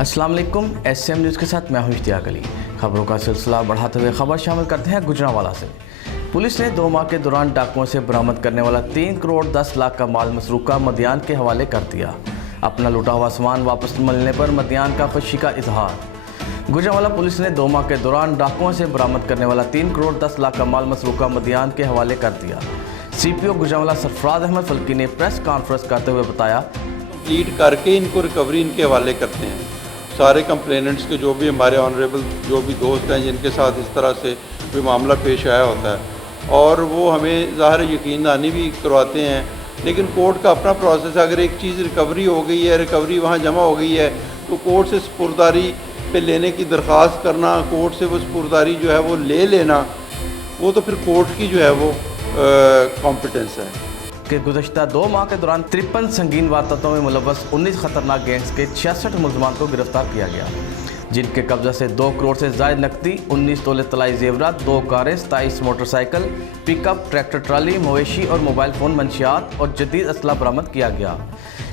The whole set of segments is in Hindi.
अस्सलाम वालेकुम। एसएम न्यूज़ के साथ मैं हूं इश्तियाक अली। खबरों का सिलसिला बढ़ाते हुए खबर शामिल करते हैं गुजरांवाला से। पुलिस ने 2 माह के दौरान डाकुओं से बरामद करने वाला 3 करोड़ 10 लाख का माल मसरूका मदियान के हवाले कर दिया। अपना लूटा हुआ सामान वापस मिलने पर मदियान का खुशी का इजहार। गुजरांवाला पुलिस ने 2 माह के दौरान डाकुओं से बरामद करने वाला 3 करोड़ 10 लाख का माल मसरूका मदियान के हवाले कर दिया। CPO गुजरांवाला सरफराज अहमद फल्की ने प्रेस कॉन्फ्रेंस करते हुए बताया, लीड करके इनको रिकवरी इनके हवाले करते हैं। सारे कंप्लेनेंट्स के जो भी हमारे ऑनरेबल जो भी दोस्त हैं जिनके साथ इस तरह से कोई मामला पेश आया होता है और वो हमें ज़ाहिर यकीन दहानी भी करवाते हैं, लेकिन कोर्ट का अपना प्रोसेस है। अगर एक चीज़ रिकवरी हो गई है, रिकवरी वहाँ जमा हो गई है, तो कोर्ट से स्पुर्दारी पे लेने की दरख्वास्त करना, कोर्ट से वो स्पुर्दारी जो है वो ले लेना, वो तो फिर कोर्ट की जो है वो कॉम्पिटेंस है। कि गुज़श्ता 2 माह के दौरान 53 संगीन वारदातों में मुलव्वस 19 खतरनाक गैंग्स के 66 मुलजमान को गिरफ्तार किया गया, जिनके कब्जा से 2 करोड़ से ज़ायद नकदी, 19 तोले तलाई जेवरात, 2 कारें, 27 मोटरसाइकिल, पिकअप, ट्रैक्टर ट्राली, मवेशी और मोबाइल फ़ोन मंशियात और जदीद असला बरामद किया गया।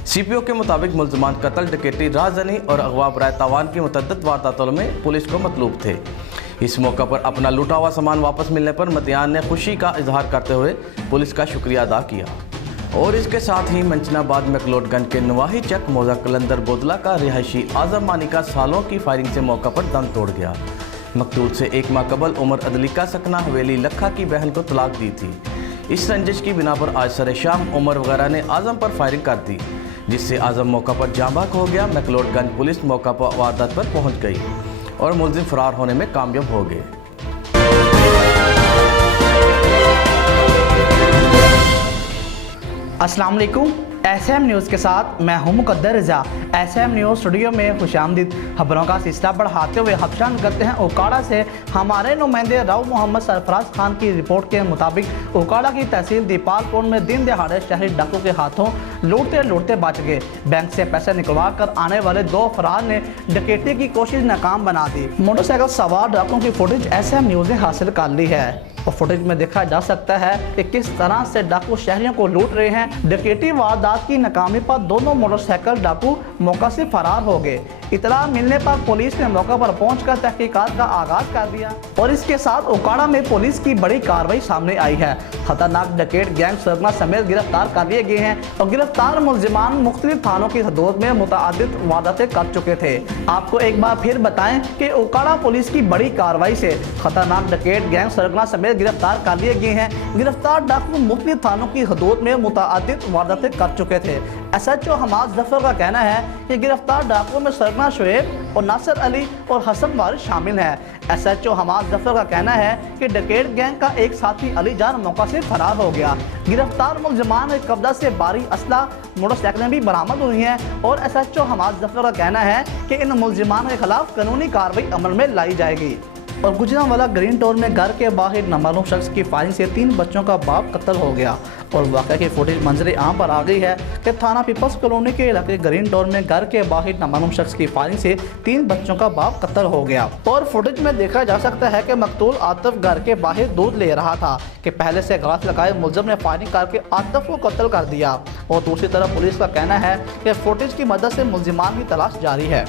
CPO के मुताबिक मुलजमान कत्ल, डकैती, राहज़नी और अगवा बराए तावान की मुतअद्दिद वारदातों में पुलिस को मतलूब थे। इस मौका पर अपना लूटा हुआ सामान वापस मिलने पर मदियान ने खुशी का इजहार करते हुए पुलिस का शुक्रिया अदा किया। और इसके साथ ही मंचनाबाद मैक्लोडगंज के नवाही चक मौजा कलंदर बोदला का रिहायशी आज़म मानी का सालों की फायरिंग से मौका पर दम तोड़ गया। मकतूल से 1 माह कबल उमर अदली का सकना हवेली लखा की बहन को तलाक दी थी। इस रंजिश की बिना पर आज सरे शाम उमर वगैरह ने आज़म पर फायरिंग कर दी, जिससे आज़म मौका पर जांबाक हो गया। मैक्लोडगंज पुलिस मौका पर वारदात पर पहुँच गई और मुलजिम फरार होने में कामयाब हो गए। अस्सलाम वालेकुम। SM न्यूज़ के साथ मैं हूं मुकद्दर रज़ा। SM न्यूज़ स्टूडियो में खुशामदीद। खबरों का सिलसिला बढ़ाते हुए खबशान करते हैं ओकाड़ा से। हमारे नुमाइंदे राव मोहम्मद सरफराज खान की रिपोर्ट के मुताबिक ओकाड़ा की तहसील दीपालपुर में दिन दहाड़े शहरी डाकू के हाथों लूटते लूटते बच गए। बैंक से पैसे निकलवा कर आने वाले 2 फरार ने डकैती की कोशिश नाकाम बना दी। मोटरसाइकिल सवार डाकुओं की फुटेज SM न्यूज़ ने हासिल कर ली है और फुटेज में देखा जा सकता है कि किस तरह से डाकू शहरियों को लूट रहे हैं। डकैती वारदात की नाकामी पर दोनों मोटरसाइकिल डाकू मौका से फरार हो गए। इतला मिलने पर पुलिस ने मौका पर पहुंचकर तहकीकात का आगाज कर दिया और इसके साथ ओकाड़ा में पुलिस की बड़ी कार्रवाई सामने आई है। खतरनाक डकैत गैंग सरगना समेत गिरफ्तार कर लिए गए हैं और गिरफ्तार मुलजिमान मुख्तलिफ थानों की हदूद में मुतअद्दिद वारदातें कर चुके थे। आपको एक बार फिर बताएं कि ओकाड़ा पुलिस की बड़ी कार्रवाई से खतरनाक डकैत गैंग सरगना समेत गिरफ्तार कर लिए गए हैं। गिरफ्तार डाकू मुख्तलिफ थानों की हदूद में मुतअद्दिद वारदातें कर चुके थे। SHO हमाद जफर का कहना है कि गिरफ्तार डाकुओं में सरगना शुएब और नासिर अली और हसन वारिस शामिल हैं। SHO हमाद जफर का कहना है कि डकैत गैंग का एक साथी अली जान मौका से फरार हो गया। गिरफ्तार मुलजमान के कब्जा से भारी असला मोटरसाइकिलें भी बरामद हुई हैं और SHO हमाद जफर का कहना है कि इन मुलजमान के खिलाफ कानूनी कार्रवाई अमल में लाई जाएगी। और गुजरांवाला ग्रीन टाउन में घर के बाहर नामालूम शख्स की फायरिंग से 3 बच्चों का बाप कत्ल हो गया और वाक़या की फुटेज मंजरे आम पर आ गई है कि थाना पीपल्स कॉलोनी के इलाके ग्रीन टाउन में घर के बाहर नामालूम शख्स की फायरिंग से 3 बच्चों का बाप कत्ल हो गया। और फुटेज में देखा जा सकता है कि मकतूल आतिफ घर के बाहर दूध ले रहा था कि पहले से घास लगाए मुलजिम ने फायरिंग करके आतिफ को कत्ल कर दिया। और दूसरी तरफ पुलिस का कहना है कि फुटेज की मदद से मुलजिमान की तलाश जारी है।